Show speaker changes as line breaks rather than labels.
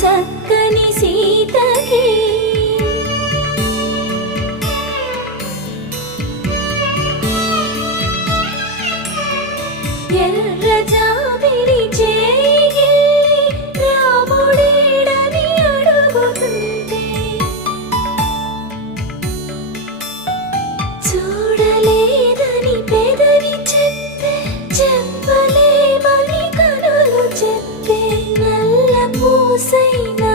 చక్కని సీతకి. ఎర్ర జాబిరి say no.